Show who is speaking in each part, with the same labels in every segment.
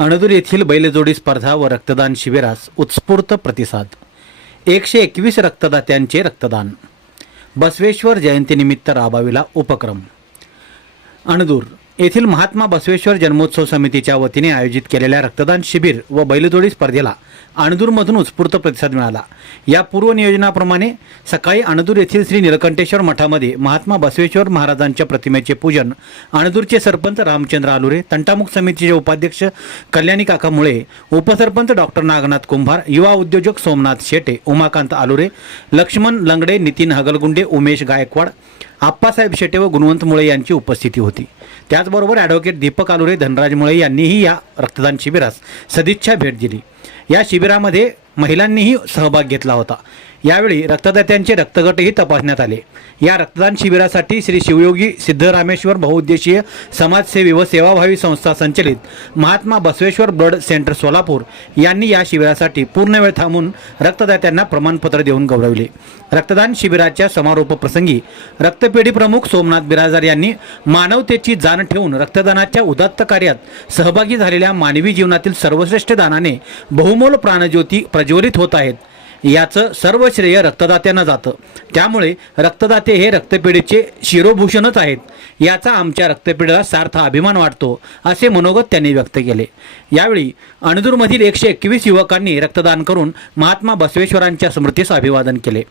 Speaker 1: अणदूर येथील बैलजोडी स्पर्धा व रक्तदान शिबिरास उत्स्फूर्त प्रतिसाद. एकशे एकवीस रक्तदात्यांचे रक्तदान. बसवेश्वर जयंतीनिमित्त राबविला उपक्रम. अणदूर येथील महात्मा बसवेश्वर जन्मोत्सव समितीच्या वतीने आयोजित केलेल्या रक्तदान शिबिर व बैलजोडी स्पर्धेला अणदूरमधून उत्स्फूर्त प्रतिसाद मिळाला. या पूर्वनियोजनाप्रमाणे सकाळी अणदूर येथील श्री निलकंठेश्वर मठामध्ये महात्मा बसवेश्वर महाराजांच्या प्रतिमेचे पूजन अणदूरचे सरपंच रामचंद्र आलुरे तंटामुख समितीचे उपाध्यक्ष कल्याणी काका मुळे उपसरपंच डॉक्टर नागनाथ कुंभार युवा उद्योजक सोमनाथ शेटे उमाकांत आलुरे लक्ष्मण लंगडे नितीन हगलगुंडे उमेश गायकवाड आप्पासाहेब शेटे व गुणवंत मुळे यांची उपस्थिती होती. त्याचबरोबर ॲडव्होकेट दीपक आलुरे धनराज मुळे यांनीही या रक्तदान शिबिरास सदिच्छा भेट दिली. या शिबिरामध्ये महिलांनीही सहभाग घेतला होता. यावेळी रक्तदात्यांचे रक्तगटही तपासण्यात आले. या रक्तदान शिबिरासाठी श्री शिवयोगी सिद्धरामेश्वर बहुउद्देशीय समाजसेवी व सेवाभावी संस्था संचलित महात्मा बसवेश्वर ब्लड सेंटर सोलापूर यांनी या शिबिरासाठी पूर्ण वेळ थांबून रक्तदात्यांना प्रमाणपत्र देऊन गौरवले. रक्तदान शिबिराच्या समारोप प्रसंगी रक्तपेढी प्रमुख सोमनाथ बिराजार यांनी मानवतेची जाण ठेवून रक्तदानाच्या उदात्त कार्यात सहभागी झालेल्या मानवी जीवनातील सर्वश्रेष्ठ दानाने बहुमोल प्राणज्योती प्रज्वलित होत आहेत. याचं सर्व श्रेय रक्तदात्यांना जातं. त्यामुळे रक्तदाते हे रक्तपेढीचे शिरोभूषणच आहेत. याचा आमच्या रक्तपेढीला सार्थ अभिमान वाटतो असे मनोगत त्यांनी व्यक्त केले. यावेळी अणदूरमधील एकशे एकवीस युवकांनी रक्तदान करून महात्मा बसवेश्वरांच्या स्मृतीस अभिवादन केले.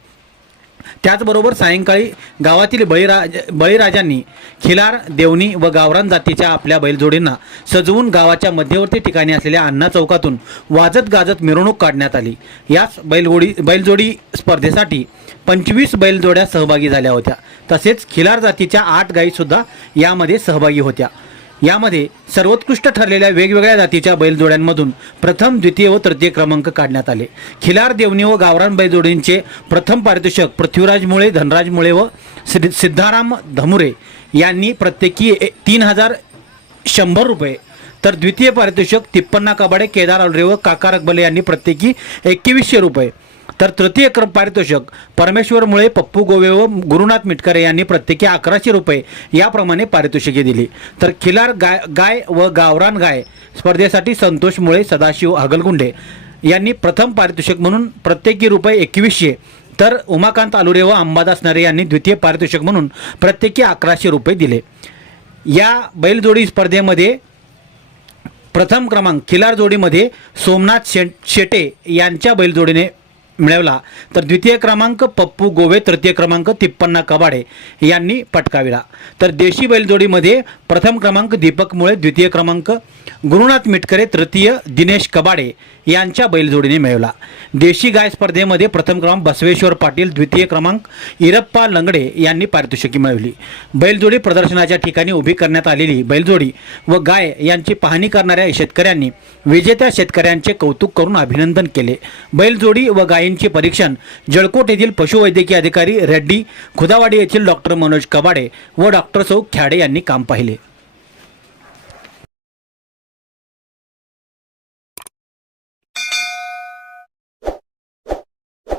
Speaker 1: त्याचबरोबर सायंकाळी गावातील बळीराज बळीराजांनी खिलार देवणी व गावरान जातीच्या आपल्या बैलजोडींना सजवून गावाच्या मध्यवर्ती ठिकाणी असलेल्या अण्णा चौकातून वाजत गाजत मिरवणूक काढण्यात आली. याच बैलगोडी बैलजोडी स्पर्धेसाठी पंचवीस बैलजोड्या सहभागी झाल्या होत्या. तसेच खिलार जातीच्या आठ गायीसुद्धा यामध्ये सहभागी होत्या. यामध्ये सर्वोत्कृष्ट ठरलेल्या वेगवेगळ्या जातीच्या बैलजोड्यांमधून प्रथम द्वितीय व तृतीय क्रमांक काढण्यात आले. खिलार देवणी व गावरान बैलजोडींचे प्रथम पारितोषिक पृथ्वीराज मुळे धनराज मुळे व सिद्ध- सिद्धाराम धमुरे यांनी प्रत्येकी ए- तीन हजार शंभर रुपये. तर द्वितीय पारितोषिक तिप्पन्ना कबाडे केदार अलरे व काका रकबले यांनी प्रत्येकी एकवीसशे रुपये. तर तृतीय क्रम पारितोषिक. परमेश्वर मुळे पप्पू गोवे व गुरुनाथ मिटकरे यांनी प्रत्येकी अकराशे रुपये याप्रमाणे पारितोषिके दिली. तर खिलार गाय गाय व गावरान गाय स्पर्धेसाठी संतोष मुळे सदाशिव हगलगुंडे यांनी प्रथम पारितोषिक म्हणून प्रत्येकी रुपये एकवीसशे. तर उमाकांत आलुरे व अंबादास नरे यांनी द्वितीय पारितोषिक म्हणून प्रत्येकी अकराशे रुपये दिले. या बैलजोडी स्पर्धेमध्ये प्रथम क्रमांक खिलार जोडीमध्ये सोमनाथ शे शेटे यांच्या बैलजोडीने मिळवला. तर द्वितीय क्रमांक पप्पू गोवे तृतीय क्रमांक तिप्पन्ना कबाडे यांनी पटकाविला. तर देशी बैलजोडीमध्ये प्रथम क्रमांक दीपक मुळे द्वितीय क्रमांक गुरुनाथ मिटकरे तृतीय दिनेश कबाडे यांच्या बैलजोडीने मिळवला. देशी गाय स्पर्धेमध्ये प्रथम क्रमांक बसवेश्वर पाटील द्वितीय क्रमांक इरप्पा लंगडे यांनी पारितोषिकी मिळवली. बैलजोडी प्रदर्शनाच्या ठिकाणी उभी करण्यात आलेली बैलजोडी व गाय यांची पाहणी करणाऱ्या शेतकऱ्यांनी विजेत्या शेतकऱ्यांचे कौतुक करून अभिनंदन केले. बैलजोडी व गायींचे परीक्षण जळकोट येथील पशुवैद्यकीय अधिकारी रेड्डी खुदावाडी येथील डॉक्टर मनोज कबाडे व डॉक्टर सौ ख्याडे यांनी काम पाहिले.